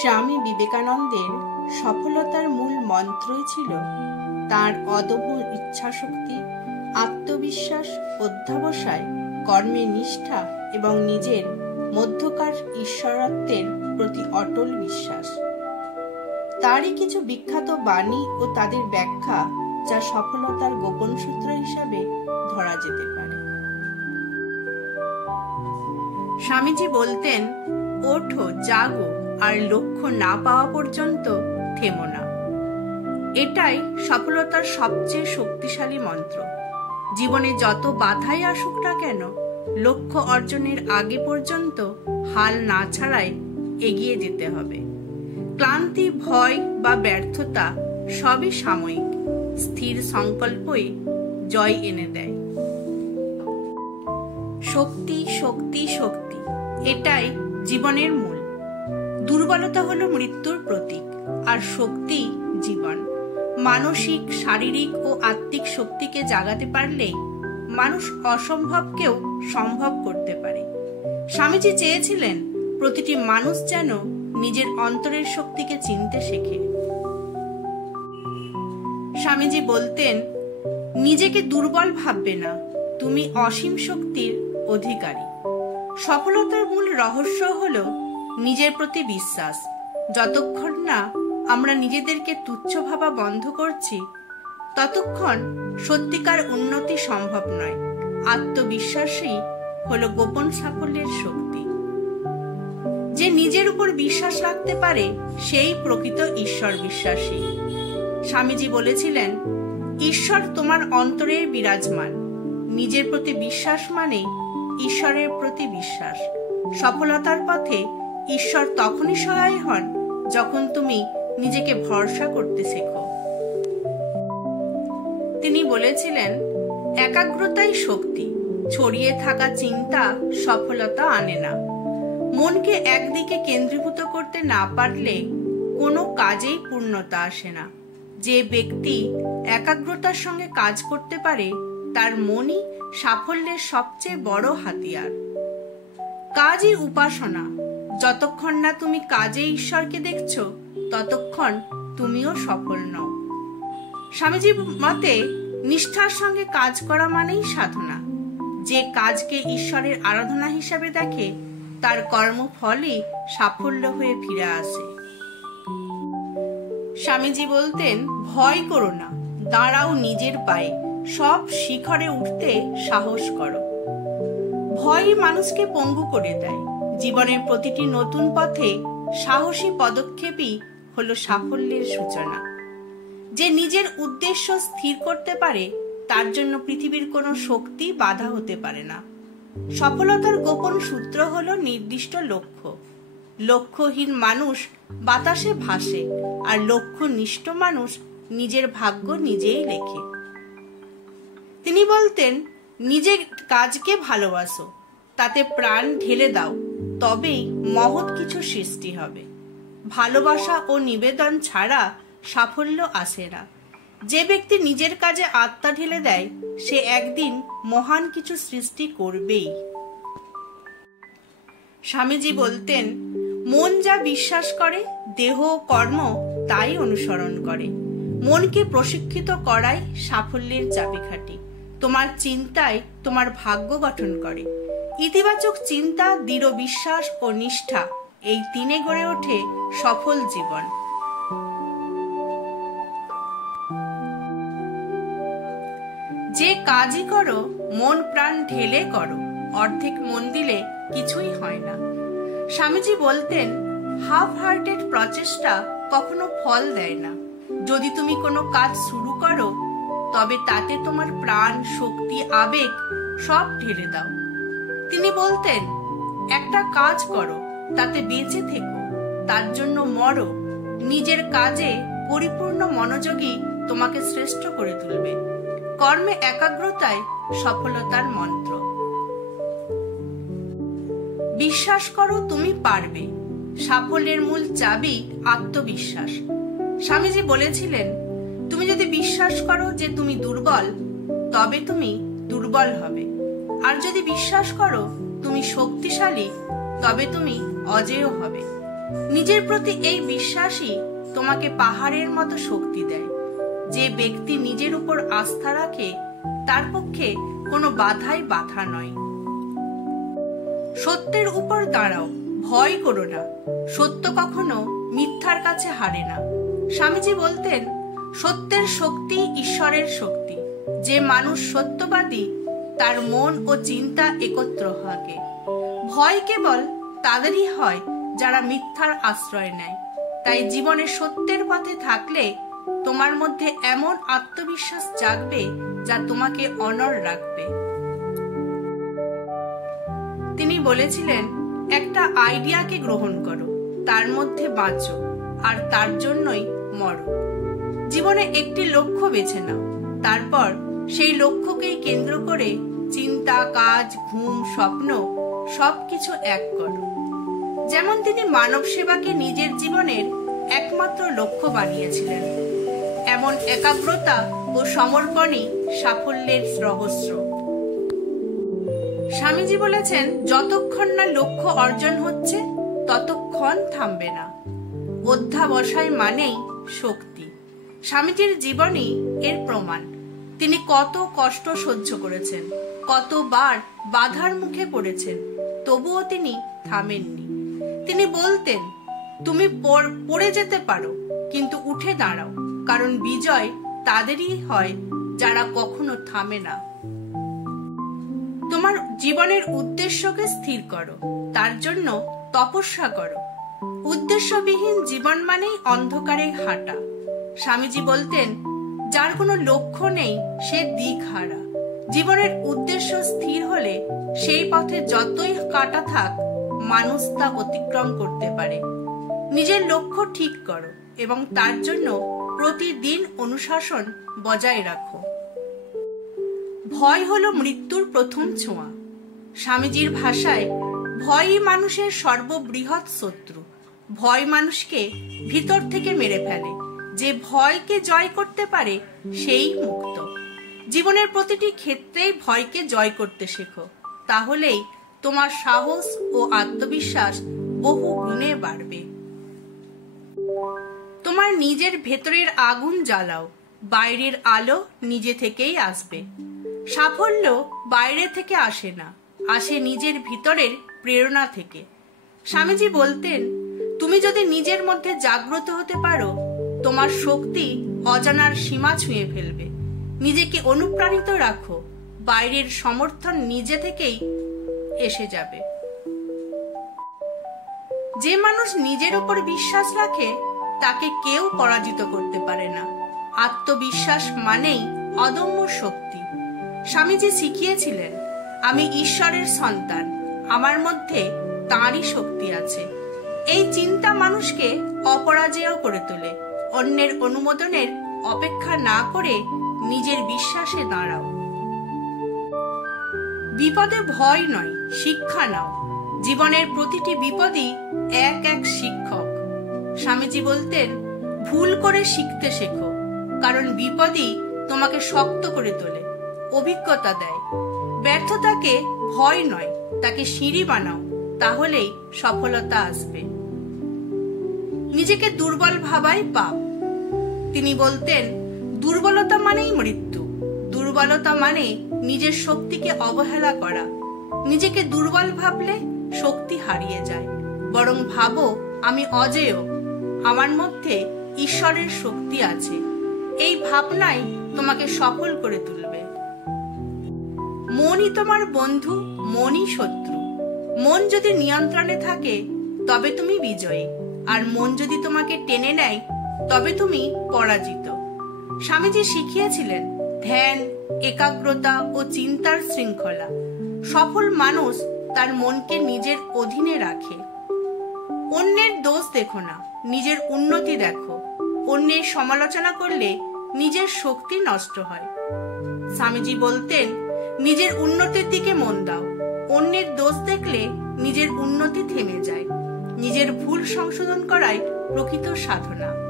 স্বামী বিবেকানন্দের সফলতার মূল মন্ত্রই ছিল তাঁর অদম্য ইচ্ছাশক্তি, আত্মবিশ্বাস, অধ্যবসায়, কর্মে নিষ্ঠা এবং নিজের মধ্যকার ঈশ্বরত্বের প্রতি অটল বিশ্বাস। তারই কিছু বিখ্যাত বাণী ও তাদের ব্যাখ্যা যা সফলতার গোপন সূত্র হিসাবে ধরা যেতে পারে। স্বামীজি বলতেন, ওঠো, জাগো, আর লক্ষ্য না পাওয়া পর্যন্ত থেমো না। এটাই সফলতার সবচেয়ে শক্তিশালী মন্ত্র। জীবনে যত বাধাই আসুক না কেন, লক্ষ্য অর্জনের আগে পর্যন্ত হাল না ছাড়াই এগিয়ে যেতে হবে। ক্লান্তি, ভয় বা ব্যর্থতা সবই সাময়িক। স্থির সংকল্পই জয় এনে দেয়। শক্তি, শক্তি, শক্তি, এটাই জীবনের মূল। দুর্বলতা হলো মৃত্যুর প্রতীক, আর শক্তি জীবন। মানসিক, শারীরিক ও আত্মিক শক্তিকে জাগাতে পারলেই মানুষ অসম্ভবকেও সম্ভব করতে পারে। স্বামীজি চেয়েছিলেন প্রতিটি মানুষ যেন নিজের অন্তরের শক্তিকে চিনতে শেখে। স্বামীজি বলতেন, নিজেকে দুর্বল ভাববে না, তুমি অসীম শক্তির অধিকারী। সফলতার মূল রহস্য হলো নিজের প্রতি বিশ্বাস। যতক্ষণ না আমরা নিজেদেরকে তুচ্ছ ভাবা বন্ধ করছি, ততক্ষণ সত্যিকার উন্নতি সম্ভব নয়। আত্মবিশ্বাসই হলো গোপন সাফল্যের শক্তি। যে নিজের উপর বিশ্বাস রাখতে পারে সেই প্রকৃত ঈশ্বর বিশ্বাসী। স্বামীজি বলেছিলেন, ঈশ্বর তোমার অন্তরে বিরাজমান। নিজের প্রতি বিশ্বাস মানে ঈশ্বরের প্রতি বিশ্বাস। সফলতার পথে ঈশ্বর তখনই সহায় হন যখন তুমি নিজেকে ভরসা করতে শেখো। তিনি বলেছিলেন, একাগ্রতাই শক্তি, ছড়িয়ে থাকা চিন্তা সফলতা আনে না। মনকে একদিকে কেন্দ্রীভূত করতে না পারলে কোনো কাজেই পূর্ণতা আসে না। যে ব্যক্তি একাগ্রতার সঙ্গে কাজ করতে পারে তার মনই সাফল্যের সবচেয়ে বড় হাতিয়ার। কাজই উপাসনা। যতক্ষণ না তুমি কাজে ঈশ্বরকে দেখছো, ততক্ষণ তুমিও সফল নও। স্বামীজির মতে নিষ্ঠার সঙ্গে কাজ করা মানেই সাধনা। যে কাজকে ঈশ্বরের আরাধনা হিসাবে দেখে, তার কর্মফলই সাফল্য হয়ে ফিরে আসে। স্বামীজি বলতেন, ভয় করো না, দাঁড়াও নিজের পায়ে, সব শিখরে উঠতে সাহস করো। ভয় মানুষকে পঙ্গু করে দেয়। জীবনের প্রতিটি নতুন পথে সাহসী পদক্ষেপই হলো সাফল্যের সূচনা। যে নিজের উদ্দেশ্য স্থির করতে পারে, তার জন্য পৃথিবীর কোনো শক্তি বাধা হতে পারে না। সফলতার গোপন সূত্র হলো নির্দিষ্ট লক্ষ্য। লক্ষ্যহীন মানুষ বাতাসে ভাসে, আর লক্ষ্যনিষ্ঠ মানুষ নিজের ভাগ্য নিজেই লেখে। তিনি বলতেন, নিজের কাজকে ভালোবাসো, তাতে প্রাণ ঢেলে দাও, তবেই মহৎ কিছু সৃষ্টি হবে। ভালোবাসা ও নিবেদন ছাড়া সাফল্য আসে না। যে ব্যক্তি নিজের কাজে আত্মা ঢেলে দেয়, সে একদিন মহান কিছু সৃষ্টি করবেই। স্বামীজি বলতেন, মন যা বিশ্বাস করে, দেহ ও কর্ম তাই অনুসরণ করে। মনকে প্রশিক্ষিত করাই সাফল্যের চাবিকাঠি। তোমার চিন্তায় তোমার ভাগ্য গঠন করে। ইতিবাচক চিন্তা, দৃঢ় বিশ্বাস ও নিষ্ঠা, এই তিনে গড়ে ওঠে সফল জীবন। যে কাজই করো মন প্রাণ ঢেলে করো, অর্ধেক মন দিলে কিছুই হয় না। স্বামীজি বলতেন, হাফ হার্টেড প্রচেষ্টা কখনো ফল দেয় না। যদি তুমি কোনো কাজ শুরু করো, তবে তাতে তোমার প্রাণ, শক্তি, আবেগ সব ঢেলে দাও। তিনি বলতেন, একটা কাজ করো, তাতে বেঁচে থেকো, তার জন্য মরো। নিজের কাজে পরিপূর্ণ মনোযোগী তোমাকে শ্রেষ্ঠ করে তুলবে। কর্মে একাগ্রতায় সফলতার মন্ত্র। বিশ্বাস করো তুমি পারবে। সাফল্যের মূল চাবি আত্মবিশ্বাস। স্বামীজি বলেছিলেন, তুমি যদি বিশ্বাস করো যে তুমি দুর্বল, তবে তুমি দুর্বল হবে। আর যদি বিশ্বাস করো তুমি শক্তিশালী, তবে তুমি অজেয় হবে। নিজের প্রতি এই বিশ্বাসই তোমাকে পাহাড়ের মতো শক্তি দেয়। যে ব্যক্তি নিজের উপর আস্থা রাখে তার পক্ষে কোনো বাধাই বাধা নয়। সত্যের উপর দাঁড়াও, ভয় করো না। সত্য কখনো মিথ্যার কাছে হারে না। স্বামীজি বলতেন, সত্যের শক্তি ঈশ্বরের শক্তি। যে মানুষ সত্যবাদী তার মন ও চিন্তা একত্র থাকে। ভয় কেবল তাদেরই হয় যারা মিথ্যার আশ্রয় নেয়। তাই জীবনে সত্যের পথে থাকলে তোমার মধ্যে এমন আত্মবিশ্বাস জাগবে যা তোমাকে অনড় রাখবে। তিনি বলেছিলেন, একটা আইডিয়াকে গ্রহণ করো, তার মধ্যে বাঁচো, আর তার জন্যই মরো। জীবনে একটি লক্ষ্য বেছে নাও, তারপর সেই লক্ষ্যকেই কেন্দ্র করে চিন্তা, কাজ, ঘুম, স্বপ্ন সবকিছু এক করো। যেমন তিনি মানব সেবাকে নিজের জীবনের একমাত্র লক্ষ্য বানিয়েছিলেন, এমন একাগ্রতা ও সমর্পণই সাফল্যের রহস্য। স্বামীজি বলেছেন, যতক্ষণ না লক্ষ্য অর্জন হচ্ছে ততক্ষণ থামবে না। অধ্যাবসায় মানেই শক্তি। স্বামীজির জীবনই এর প্রমাণ। তিনি কত কষ্ট সহ্য করেছেন, কতবার বাধার মুখে পড়েছেন, তবুও তিনি থামেননি। তিনি বলতেন, তুমি পড়ে যেতে পারো, কিন্তু উঠে দাঁড়াও, কারণ বিজয় তাদেরই হয় যারা কখনো থামে না। তোমার জীবনের উদ্দেশ্যকে স্থির করো, তার জন্য তপস্যা করো। উদ্দেশ্যবিহীন জীবন মানেই অন্ধকারে হাঁটা। স্বামীজি বলতেন, যার কোনো লক্ষ্য নেই সে দিকহারা। জীবনের উদ্দেশ্য স্থির হলে সেই পথে যতই কাটা থাক মানুষ তা অতিক্রম করতে পারে। নিজের লক্ষ্য ঠিক করো এবং তার জন্য প্রতিদিন অনুশাসন বজায় রাখো। ভয় হলো মৃত্যুর প্রথম ছোঁয়া। স্বামীজির ভাষায়, ভয়ই মানুষের সর্ববৃহৎ শত্রু। ভয় মানুষকে ভিতর থেকে মেরে ফেলে। যে ভয়কে জয় করতে পারে সেই মুক্ত। জীবনের প্রতিটি ক্ষেত্রেই ভয়কে জয় করতে শেখো, তাহলেই তোমার সাহস ও আত্মবিশ্বাস বহু গুণে বাড়বে। তোমার নিজের ভেতরের আগুন জ্বালাও, বাইরের আলো নিজে থেকেই আসবে। সাফল্য বাইরে থেকে আসে না, আসে নিজের ভিতরের প্রেরণা থেকে। স্বামীজি বলতেন, তুমি যদি নিজের মধ্যে জাগ্রত হতে পারো, তোমার শক্তি অজানার সীমা ছুঁয়ে ফেলবে। নিজেকে অনুপ্রাণিত রাখো, বাইরের সমর্থন নিজে থেকেই এসে যাবে। যে মানুষ নিজের উপর বিশ্বাস রাখে তাকে কেউ পরাজিত করতে পারে না। আত্মবিশ্বাস মানেই অদম্য শক্তি। স্বামীজি শিখিয়েছিলেন, আমি ঈশ্বরের সন্তান, আমার মধ্যে তাঁরই শক্তি আছে। এই চিন্তা মানুষকে অপরাজেয় করে তোলে। অন্যের অনুমোদনের অপেক্ষা না করে নিজের বিশ্বাসে দাঁড়াও। বিপদে ভয় নয়, শিক্ষা নাও। জীবনের প্রতিটি বিপদই এক এক শিক্ষক। স্বামীজি বলতেন, ভুল করে শিখতে শেখো, কারণ বিপদই তোমাকে শক্ত করে তোলে, অভিজ্ঞতা দেয়। ব্যর্থতাকে ভয় নয়, তাকে সিঁড়ি বানাও, তাহলেই সফলতা আসবে। নিজেকে দুর্বল ভাবাই পাপ। তিনি বলতেন, দুর্বলতা মানেই মৃত্যু। দুর্বলতা মানে নিজের শক্তিকে অবহেলা করা। নিজেকে দুর্বল ভাবলে শক্তি হারিয়ে যায়। বরং ভাবো, আমি অজেয়, আমার মধ্যে ঈশ্বরের শক্তি আছে। এই ভাবনাই তোমাকে সফল করে তুলবে। মনই তোমার বন্ধু, মনই শত্রু। মন যদি নিয়ন্ত্রণে থাকে তবে তুমি বিজয়ী, আর মন যদি তোমাকে টেনে নেয় তবে তুমি পরাজিত। স্বামীজি শিখিয়েছিলেন, ধ্যান, একাগ্রতা ও চিন্তার শৃঙ্খলা। সফল মানুষ তার মনকে নিজের অধীনে রাখে। অন্যের দোষ দেখো না, নিজের উন্নতি দেখো। অন্যের সমালোচনা করলে নিজের শক্তি নষ্ট হয়। স্বামীজি বলতেন, নিজের উন্নতির দিকে মন দাও। অন্যের দোষ দেখলে নিজের উন্নতি থেমে যায়। নিজের ভুল সংশোধন করাই প্রকৃত সাধনা।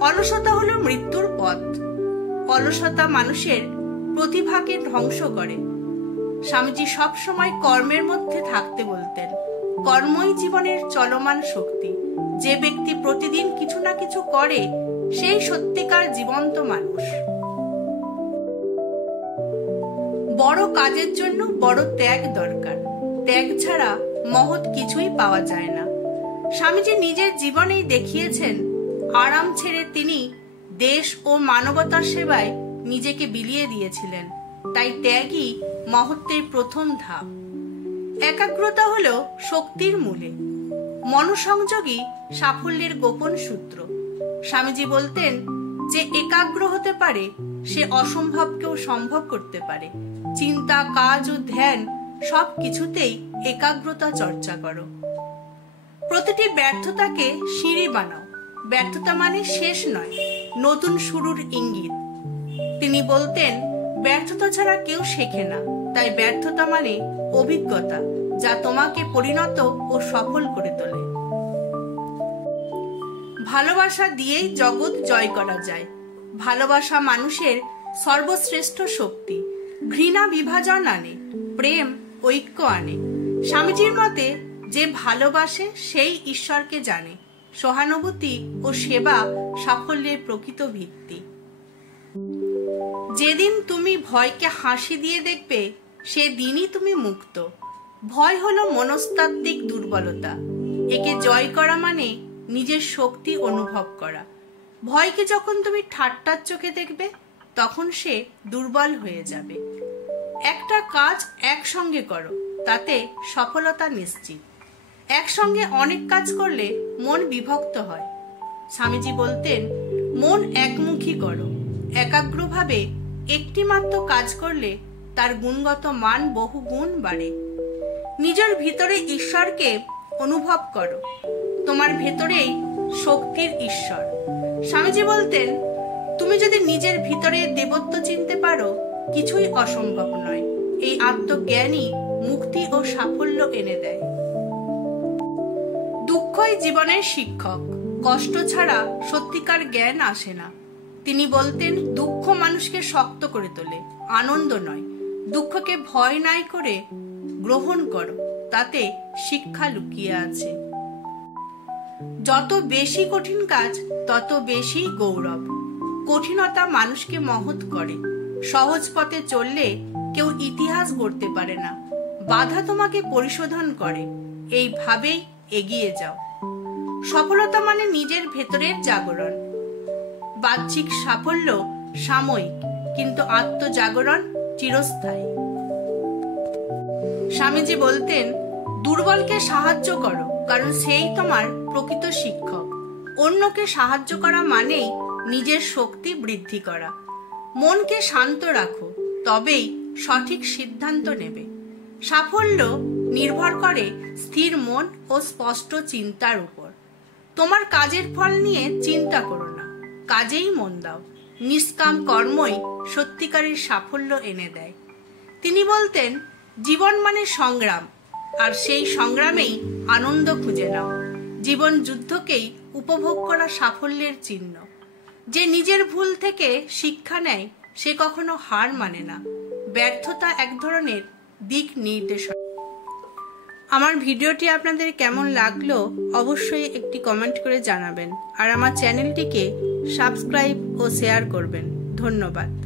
অলসতা হলো মৃত্যুর পথ। অলসতা মানুষের প্রতিভাকে ধ্বংস করে। স্বামীজি সবসময় কর্মের মধ্যে থাকতে বলতেন। কর্মই জীবনের চলমান শক্তি। যে ব্যক্তি প্রতিদিন কিছু না কিছু করে সেই সত্যিকার জীবন্ত মানুষ। বড় কাজের জন্য বড় ত্যাগ দরকার। ত্যাগ ছাড়া মহৎ কিছুই পাওয়া যায় না। স্বামীজি নিজের জীবনেই দেখিয়েছেন, আরাম ছেড়ে তিনি দেশ ও মানবতার সেবায় নিজেকে বিলিয়ে দিয়েছিলেন। তাই ত্যাগই মহত্বের প্রথম ধাপ। একাগ্রতা হল শক্তির মূলে। মনোসংযোগই সাফল্যের গোপন সূত্র। স্বামীজি বলতেন, যে একাগ্র হতে পারে সে অসম্ভবকেও সম্ভব করতে পারে। চিন্তা, কাজ ও ধ্যান সব কিছুতেই একাগ্রতা চর্চা করো। প্রতিটি ব্যর্থতাকে সিঁড়ি বানাও। ব্যর্থতা মানে শেষ নয়, নতুন শুরুর ইঙ্গিত। তিনি বলতেন, ব্যর্থতা ছাড়া কেউ শেখে না। তাই ব্যর্থতা মানে অভিজ্ঞতা, যা তোমাকে পরিণত ও সফল করে তোলে। ভালোবাসা দিয়েই জগৎ জয় করা যায়। ভালোবাসা মানুষের সর্বশ্রেষ্ঠ শক্তি। ঘৃণা বিভাজন আনে, প্রেম ঐক্য আনে। স্বামীজির মতে, যে ভালোবাসে সেই ঈশ্বরকে জানে। সহানুভূতি ও সেবা সাফল্যের প্রকৃত ভিত্তি। যেদিন তুমি ভয়কে হাসি দিয়ে দেখবে, সেদিনই তুমি মুক্ত। ভয় হলো মনস্তাত্ত্বিক দুর্বলতা। একে জয় করা মানে নিজের শক্তি অনুভব করা। ভয়কে যখন তুমি ঠাট্টার চোখে দেখবে, তখন সে দুর্বল হয়ে যাবে। একটা কাজ একসঙ্গে করো, তাতে সফলতা নিশ্চিত। একসঙ্গে অনেক কাজ করলে মন বিভক্ত হয়। স্বামীজি বলতেন, মন একমুখী করো। একাগ্রভাবে একটি মাত্র কাজ করলে তার গুণগত মান বহু গুণ বাড়ে। নিজের ভিতরে ঈশ্বরকে অনুভব করো। তোমার ভেতরেই শক্তির ঈশ্বর। স্বামীজি বলতেন, তুমি যদি নিজের ভিতরে দেবত্ব চিনতে পারো, কিছুই অসম্ভব নয়। এই আত্মজ্ঞানই মুক্তি ও সাফল্য এনে দেয়। দুঃখই জীবনের শিক্ষক। কষ্ট ছাড়া সত্যিকার জ্ঞান আসে না। তিনি বলতেন, দুঃখ মানুষকে শক্ত করে তোলে, আনন্দ নয়। দুঃখকে ভয় নাই করে গ্রহণ করো, তাতে শিক্ষা লুকিয়ে আছে। যত বেশি কঠিন কাজ, তত বেশি গৌরব। কঠিনতা মানুষকে মহৎ করে। সহজ পথে চললে কেউ ইতিহাস গড়তে পারে না। বাধা তোমাকে পরিশোধন করে। এইভাবেই এগিয়ে যাও। সফলতা মানে নিজের ভেতরের জাগরণ। বাহ্যিক সাফল্য সাময়িক, কিন্তু আত্মজাগরণ চিরস্থায়ী। স্বামীজি বলতেন, দুর্বলকে সাহায্য করো, কারণ সেই তোমার প্রকৃত শিক্ষক। অন্যকে সাহায্য করা মানেই নিজের শক্তি বৃদ্ধি করা। মনকে শান্ত রাখো, তবেই সঠিক সিদ্ধান্ত নেবে। সাফল্য নির্ভর করে স্থির মন ও স্পষ্ট চিন্তার উপর। তোমার কাজের ফল নিয়ে চিন্তা করো না, কাজেই মন দাও। নিষ্কাম কর্মই সত্যিকারের সাফল্য এনে দেয়। তিনি বলতেন, জীবন মানে সংগ্রাম, আর সেই সংগ্রামেই আনন্দ খুঁজে নাও। জীবন যুদ্ধকেই উপভোগ করা সাফল্যের চিহ্ন। যে নিজের ভুল থেকে শিক্ষা নেয়, সে কখনো হার মানে না। ব্যর্থতা এক ধরনের দিক নির্দেশনা। আমার ভিডিওটি আপনাদের কেমন লাগলো অবশ্যই একটি কমেন্ট করে জানাবেন, আর আমার চ্যানেলটিকে সাবস্ক্রাইব ও শেয়ার করবেন। ধন্যবাদ।